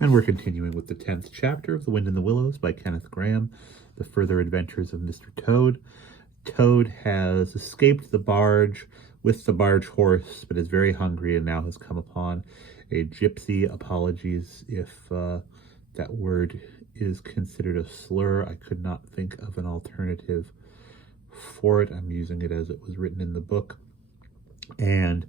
And we're continuing with the 10th chapter of The Wind in the Willows by Kenneth Grahame, The Further Adventures of Mr. Toad. Toad has escaped the barge with the barge horse, but is very hungry and now has come upon a gypsy. Apologies if that word is considered a slur. I could not think of an alternative for it. I'm using it as it was written in the book. And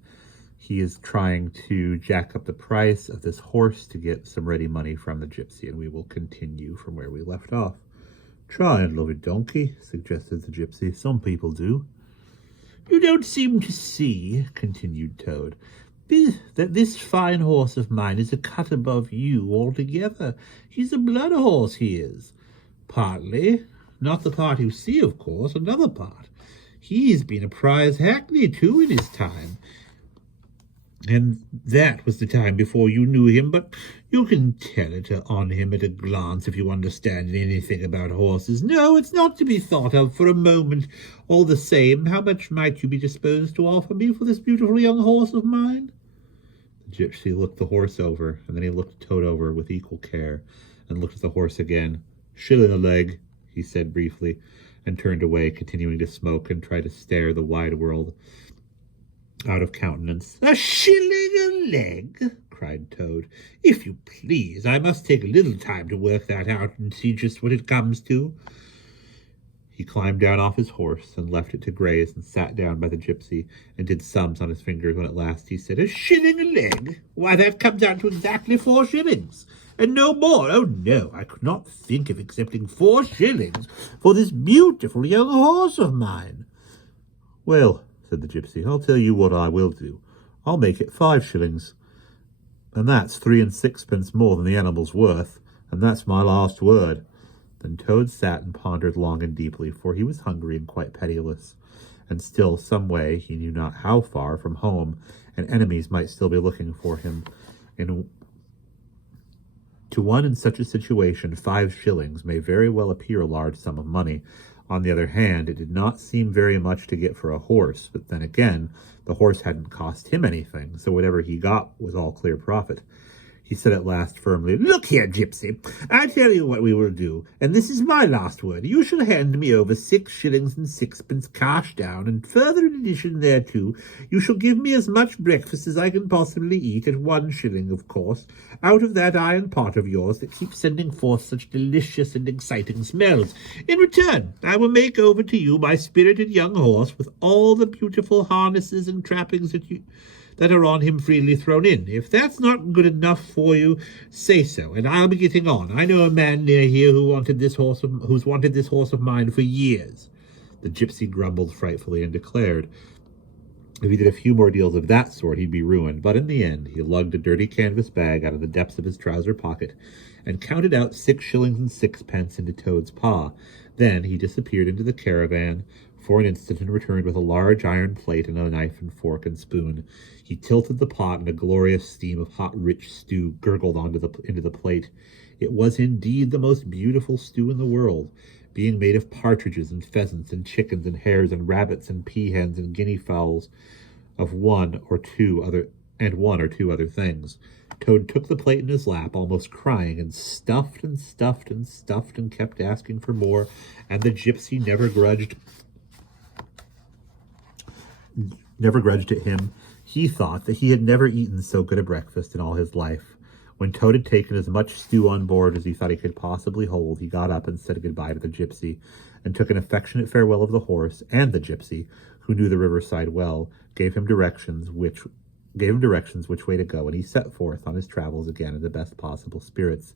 he is trying to jack up the price of this horse to get some ready money from the gypsy, and we will continue from where we left off. "Try and love a donkey," suggested the gypsy. "Some people do." "You don't seem to see," continued Toad, "that this fine horse of mine is a cut above you altogether. He's a blood horse, he is. Partly. Not the part you see, of course, another part. He's been a prize hackney, too, in his time. And that was the time before you knew him, but you can tell it on him at a glance if you understand anything about horses. No, it's not to be thought of for a moment. All the same, how much might you be disposed to offer me for this beautiful young horse of mine?" The gypsy looked the horse over, and then he looked Toad over with equal care, and looked at the horse again. "Shilling a leg," he said briefly, and turned away, continuing to smoke and try to stare the wide world out of countenance. "A shilling a leg?" cried Toad. "If you please, I must take a little time to work that out and see just what it comes to." He climbed down off his horse and left it to graze and sat down by the gypsy and did sums on his fingers when at last he said, "A shilling a leg? Why, that comes out to exactly 4 shillings. And no more. Oh, no, I could not think of accepting 4 shillings for this beautiful young horse of mine." "Well," said the gypsy, "I'll tell you what I will do. I'll make it 5 shillings. And that's 3 and 6pence more than the animal's worth, and that's my last word." Then Toad sat and pondered long and deeply, for he was hungry and quite penniless, and still some way, he knew not how far, from home, and enemies might still be looking for him. And to one in such a situation, 5 shillings may very well appear a large sum of money. On the other hand, it did not seem very much to get for a horse, but then again, the horse hadn't cost him anything, so whatever he got was all clear profit. He said at last firmly, "Look here, gypsy, I tell you what we will do, and this is my last word. You shall hand me over 6 shillings and 6pence cash down, and further in addition thereto, you shall give me as much breakfast as I can possibly eat, at 1 shilling, of course, out of that iron pot of yours that keeps sending forth such delicious and exciting smells. In return, I will make over to you my spirited young horse, with all the beautiful harnesses and trappings that are on him freely thrown in. If that's not good enough for you, say so, and I'll be getting on. I know a man near here who's wanted this horse of mine for years." The gypsy grumbled frightfully and declared if he did a few more deals of that sort, he'd be ruined. But in the end, he lugged a dirty canvas bag out of the depths of his trouser pocket and counted out 6 shillings and 6pence into Toad's paw. Then he disappeared into the caravan for an instant and returned with a large iron plate and a knife and fork and spoon. He tilted the pot, and a glorious steam of hot, rich stew gurgled into the plate. It was indeed the most beautiful stew in the world, being made of partridges and pheasants and chickens and hares and rabbits and peahens and guinea fowls, of one or two other things. Toad took the plate in his lap, almost crying, and stuffed and stuffed and stuffed and kept asking for more, and the gypsy never grudged it him. He thought that he had never eaten so good a breakfast in all his life. When Toad had taken as much stew on board as he thought he could possibly hold, he got up and said goodbye to the gypsy, and took an affectionate farewell of the horse, and the gypsy, who knew the riverside well, gave him directions which way to go, and he set forth on his travels again in the best possible spirits.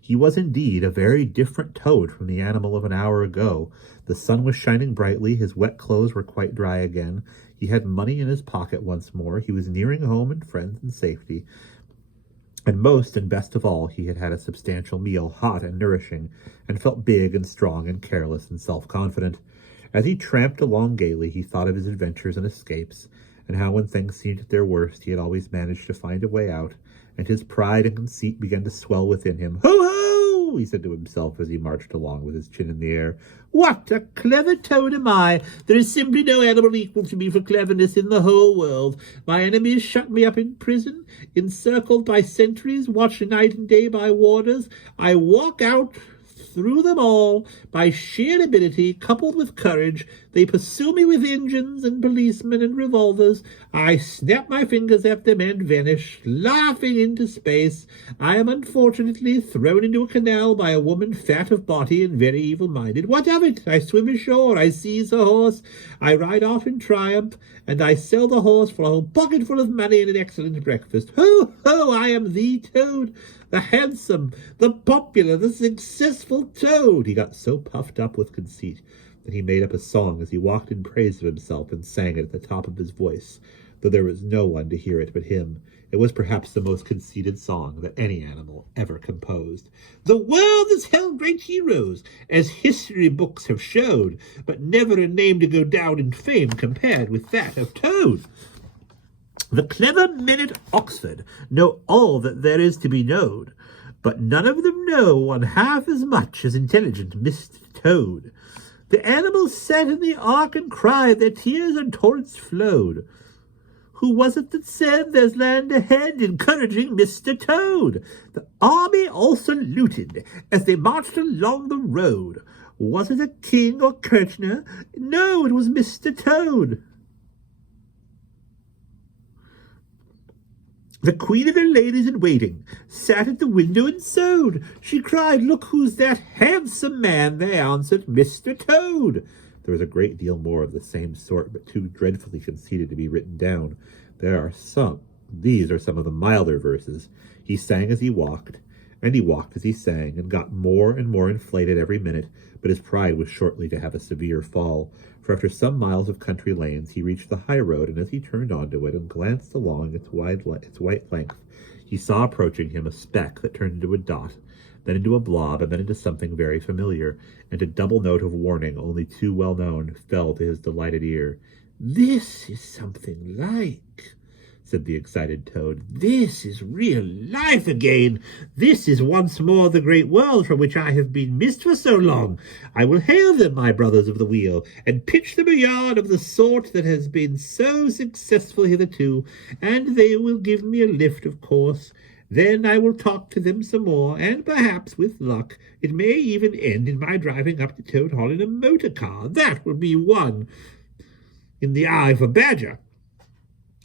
He was indeed a very different Toad from the animal of an hour ago. The sun was shining brightly, his wet clothes were quite dry again, he had money in his pocket once more, he was nearing home and friends and safety, and most and best of all, he had had a substantial meal, hot and nourishing, and felt big and strong and careless and self-confident. As he tramped along gaily, he thought of his adventures and escapes, and how when things seemed at their worst, he had always managed to find a way out, and his pride and conceit began to swell within him. "Ho, ho! "Oh," he said to himself as he marched along with his chin in the air, "what a clever toad am I! There is simply no animal equal to me for cleverness in the whole world. My enemies shut me up in prison, encircled by sentries, watched night and day by warders. I walk out through them all by sheer ability coupled with courage. They pursue me with engines and policemen and revolvers. I snap my fingers at them and vanish, laughing into space. I am unfortunately thrown into a canal by a woman fat of body and very evil-minded. What of it? I swim ashore, I seize a horse, I ride off in triumph, and I sell the horse for a whole pocketful of money and an excellent breakfast. Ho, ho, I am the Toad, the handsome, the popular, the successful Toad." He got so puffed up with conceit that he made up a song as he walked in praise of himself and sang it at the top of his voice, though there was no one to hear it but him. It was perhaps the most conceited song that any animal ever composed. "The world has held great heroes, as history books have showed, but never a name to go down in fame compared with that of Toad. The clever men at Oxford know all that there is to be known, but none of them know one half as much as intelligent Mr. Toad. The animals sat in the ark and cried, their tears and torrents flowed. Who was it that said, 'There's land ahead,' encouraging Mr. Toad? The army all saluted as they marched along the road. Was it a king or courtier? No, it was Mr. Toad. The queen of the ladies in waiting sat at the window and sewed. She cried, 'Look who's that handsome man!' They answered, 'Mr. Toad.'" There was a great deal more of the same sort, but too dreadfully conceited to be written down. These are some of the milder verses. He sang as he walked, and he walked as he sang, and got more and more inflated every minute, but his pride was shortly to have a severe fall, for after some miles of country lanes he reached the high road, and as he turned onto it and glanced along its white length, he saw approaching him a speck that turned into a dot, then into a blob, and then into something very familiar, and a double note of warning, only too well known, fell to his delighted ear. "This is something like," said the excited Toad. "This is real life again. This is once more the great world from which I have been missed for so long. I will hail them, my brothers of the wheel, and pitch them a yarn of the sort that has been so successful hitherto, and they will give me a lift, of course. Then I will talk to them some more, and perhaps, with luck, it may even end in my driving up to Toad Hall in a motor car. That will be one in the eye of a badger."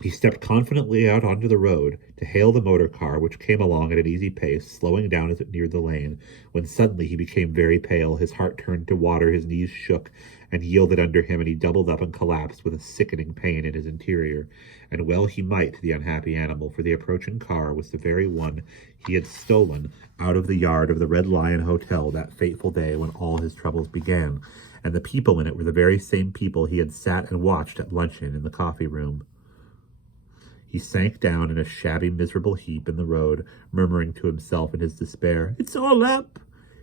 He stepped confidently out onto the road to hail the motor car, which came along at an easy pace, slowing down as it neared the lane, when suddenly he became very pale, his heart turned to water, his knees shook and yielded under him, and he doubled up and collapsed with a sickening pain in his interior. And well he might, the unhappy animal, for the approaching car was the very one he had stolen out of the yard of the Red Lion Hotel that fateful day when all his troubles began, and the people in it were the very same people he had sat and watched at luncheon in the coffee room. He sank down in a shabby, miserable heap in the road, murmuring to himself in his despair, "It's all up.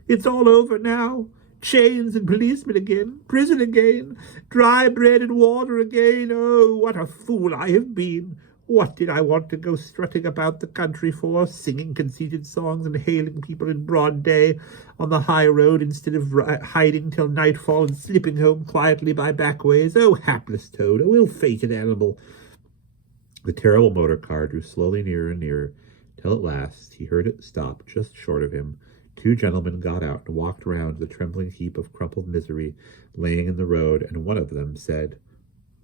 It's all over now. Chains and policemen again, prison again, dry bread and water again. Oh, what a fool I have been. What did I want to go strutting about the country for, singing conceited songs and hailing people in broad day on the high road instead of hiding till nightfall and slipping home quietly by back ways? Oh, hapless Toad, oh, ill-fated animal." The terrible motor car drew slowly nearer and nearer, till at last he heard it stop just short of him. Two gentlemen got out and walked round the trembling heap of crumpled misery laying in the road, and one of them said,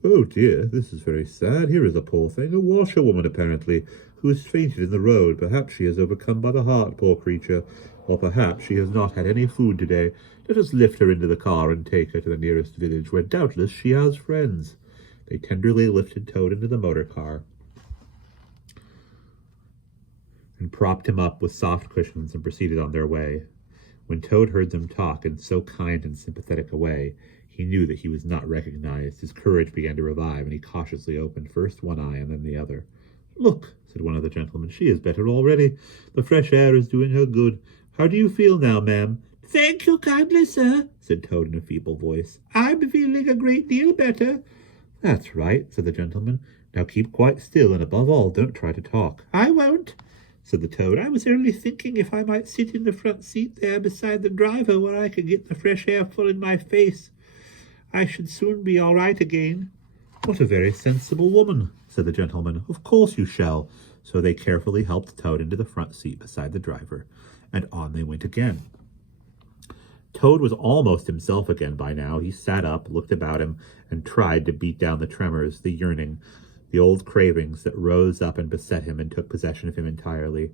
"Oh dear, this is very sad. Here is a poor thing, a washerwoman apparently, who has fainted in the road. Perhaps she is overcome by the heart, poor creature, or perhaps she has not had any food today. Let us lift her into the car and take her to the nearest village, where doubtless she has friends." They tenderly lifted Toad into the motor car and propped him up with soft cushions and proceeded on their way. When Toad heard them talk in so kind and sympathetic a way, he knew that he was not recognized. His courage began to revive, and he cautiously opened first one eye and then the other. "Look," said one of the gentlemen, "she is better already. The fresh air is doing her good. How do you feel now, ma'am?" "Thank you kindly, sir," said Toad in a feeble voice. "I'm feeling a great deal better." "That's right," said the gentleman. "Now keep quite still, and above all, don't try to talk." "I won't," said the Toad. "I was only thinking if I might sit in the front seat there beside the driver where I could get the fresh air full in my face. I should soon be all right again." "What a very sensible woman," said the gentleman. "Of course you shall." So they carefully helped Toad into the front seat beside the driver, and on they went again. Toad was almost himself again by now. He sat up, looked about him, and tried to beat down the tremors, the yearning, the old cravings that rose up and beset him and took possession of him entirely.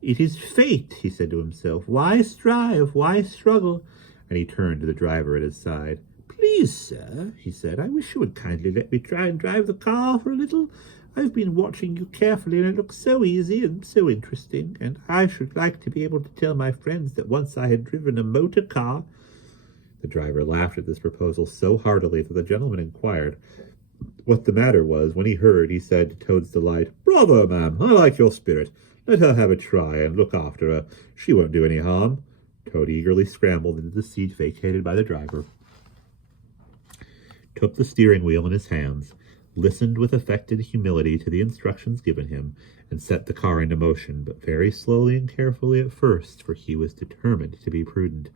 "It is fate," he said to himself. "Why strive? Why struggle?" And he turned to the driver at his side. "Please, sir," he said, "I wish you would kindly let me try and drive the car for a little. I've been watching you carefully, and it looks so easy and so interesting, and I should like to be able to tell my friends that once I had driven a motor car." The driver laughed at this proposal so heartily that the gentleman inquired what the matter was. When he heard, he said to Toad's delight, "Bravo, ma'am, I like your spirit. Let her have a try and look after her. She won't do any harm." Toad eagerly scrambled into the seat vacated by the driver, took the steering wheel in his hands, listened with affected humility to the instructions given him, and set the car into motion, but very slowly and carefully at first, for he was determined to be prudent.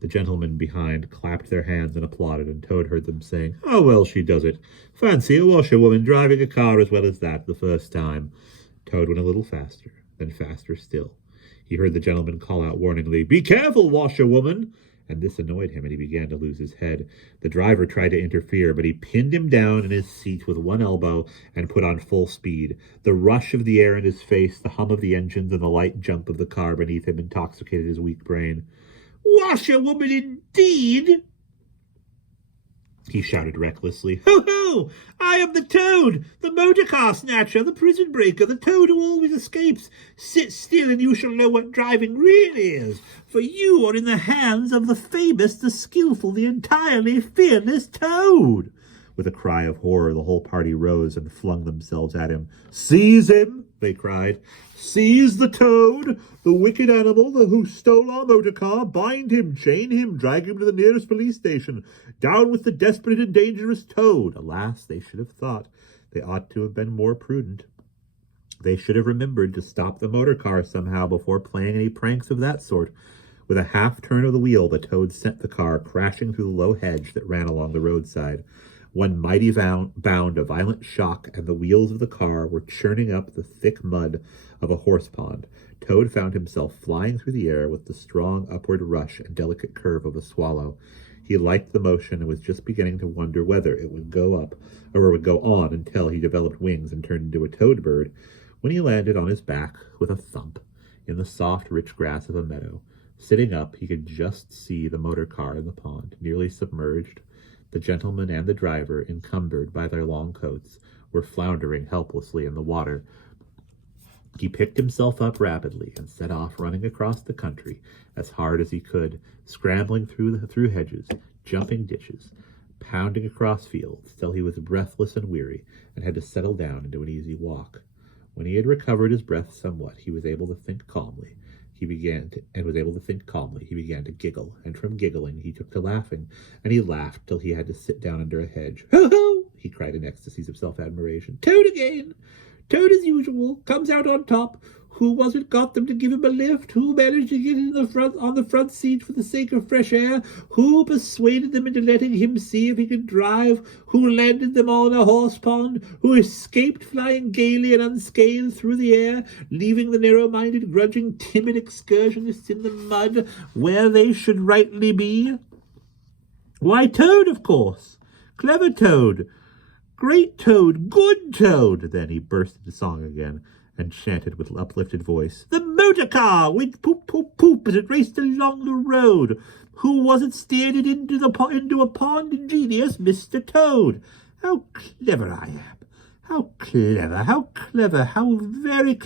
The gentlemen behind clapped their hands and applauded, and Toad heard them saying, "How well she does it! Fancy a washerwoman driving a car as well as that the first time." Toad went a little faster, then faster still. He heard the gentleman call out warningly, "Be careful, washerwoman!" And this annoyed him, and he began to lose his head. The driver tried to interfere, but he pinned him down in his seat with one elbow and put on full speed. The rush of the air in his face, the hum of the engines, and the light jump of the car beneath him intoxicated his weak brain. "Washerwoman indeed!" he shouted recklessly. "Ho, ho! I am the Toad, the motor car snatcher, the prison breaker, the Toad who always escapes. Sit still and you shall know what driving really is, for you are in the hands of the famous, the skillful, the entirely fearless Toad." With a cry of horror, the whole party rose and flung themselves at him. "Seize him!" they cried. "Seize the Toad, the wicked animal who stole our motor car. Bind him, chain him, drag him to the nearest police station. Down with the desperate and dangerous Toad." Alas, they should have thought. They ought to have been more prudent. They should have remembered to stop the motor car somehow before playing any pranks of that sort. With a half turn of the wheel, the Toad sent the car crashing through the low hedge that ran along the roadside. One mighty bound, a violent shock, and the wheels of the car were churning up the thick mud of a horse pond. Toad found himself flying through the air with the strong upward rush and delicate curve of a swallow. He liked the motion and was just beginning to wonder whether it would go up or would go on until he developed wings and turned into a toad bird, when he landed on his back with a thump in the soft, rich grass of a meadow. Sitting up, he could just see the motor car in the pond, nearly submerged. The gentleman and the driver, encumbered by their long coats, were floundering helplessly in the water. He picked himself up rapidly and set off running across the country as hard as he could, scrambling through hedges, jumping ditches, pounding across fields, till he was breathless and weary and had to settle down into an easy walk. When he had recovered his breath somewhat, he was able to think calmly. He began to giggle, and from giggling he took to laughing, and he laughed till he had to sit down under a hedge. "Ho, ho!" he cried in ecstasies of self-admiration. "Toad again! Toad as usual, comes out on top. Who was it got them to give him a lift? Who managed to get in on the front seat for the sake of fresh air? Who persuaded them into letting him see if he could drive? Who landed them all in a horse pond? Who escaped flying gaily and unscathed through the air, leaving the narrow-minded, grudging, timid excursionists in the mud where they should rightly be? Why, Toad, of course. Clever Toad. Great Toad. Good Toad." Then he burst into song again, and chanted with uplifted voice, "The motor car went poop, poop, poop as it raced along the road. Who was it steered it into a pond? Ingenious Mr. Toad. How clever I am! How clever! How clever! How very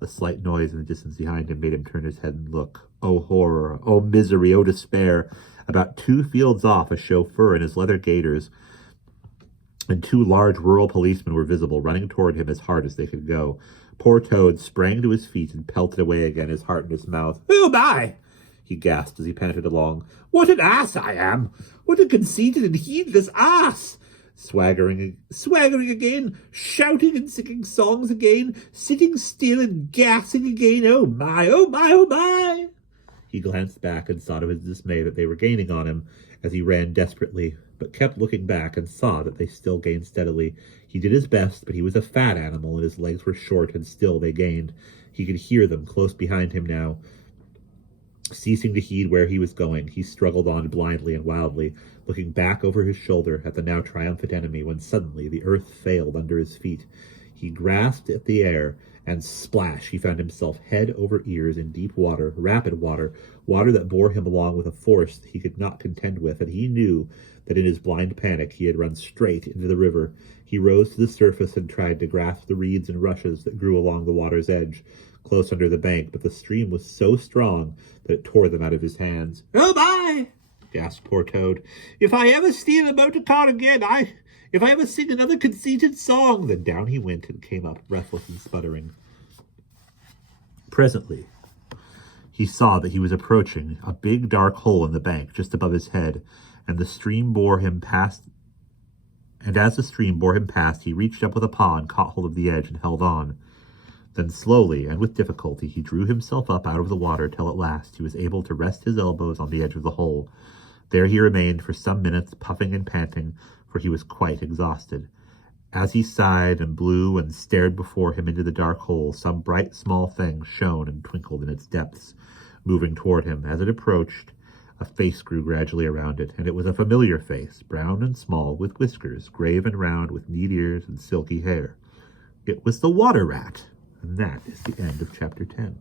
A slight noise in the distance behind him made him turn his head and look. Oh, horror! Oh, misery! Oh, despair! About 2 fields off, a chauffeur in his leather gaiters and 2 large rural policemen were visible, running toward him as hard as they could go. Poor Toad sprang to his feet and pelted away again, his heart in his mouth. "Oh, my!" he gasped as he panted along. "What an ass I am! What a conceited and heedless ass! swaggering again, shouting and singing songs again, sitting still and gassing again. Oh my, oh my, oh my! He glanced back and saw to his dismay that they were gaining on him as he ran desperately, but kept looking back and saw that they still gained steadily. He did his best, but he was a fat animal and his legs were short, and still they gained. He could hear them close behind him now. Ceasing to heed where he was going, he struggled on blindly and wildly, looking back over his shoulder at the now triumphant enemy, when suddenly the earth failed under his feet. He grasped at the air, and splash, he found himself head over ears in deep water, rapid water, water that bore him along with a force he could not contend with, and he knew that in his blind panic he had run straight into the river. He rose to the surface and tried to grasp the reeds and rushes that grew along the water's edge, close under the bank, but the stream was so strong that it tore them out of his hands. "Oh my!" gasped poor Toad. "If I ever steal a motor car again, if I ever sing another conceited song." Then down he went and came up, breathless and sputtering. Presently, he saw that he was approaching a big dark hole in the bank just above his head, and the stream bore him past. And as the stream bore him past, he reached up with a paw and caught hold of the edge and held on. Then slowly and with difficulty he drew himself up out of the water till at last he was able to rest his elbows on the edge of the hole. There he remained for some minutes, puffing and panting, for he was quite exhausted. As he sighed and blew and stared before him into the dark hole, some bright small thing shone and twinkled in its depths. Moving toward him, as it approached, a face grew gradually around it, and it was a familiar face, brown and small, with whiskers, grave and round, with neat ears and silky hair. It was the water rat. And that is the end of chapter 10.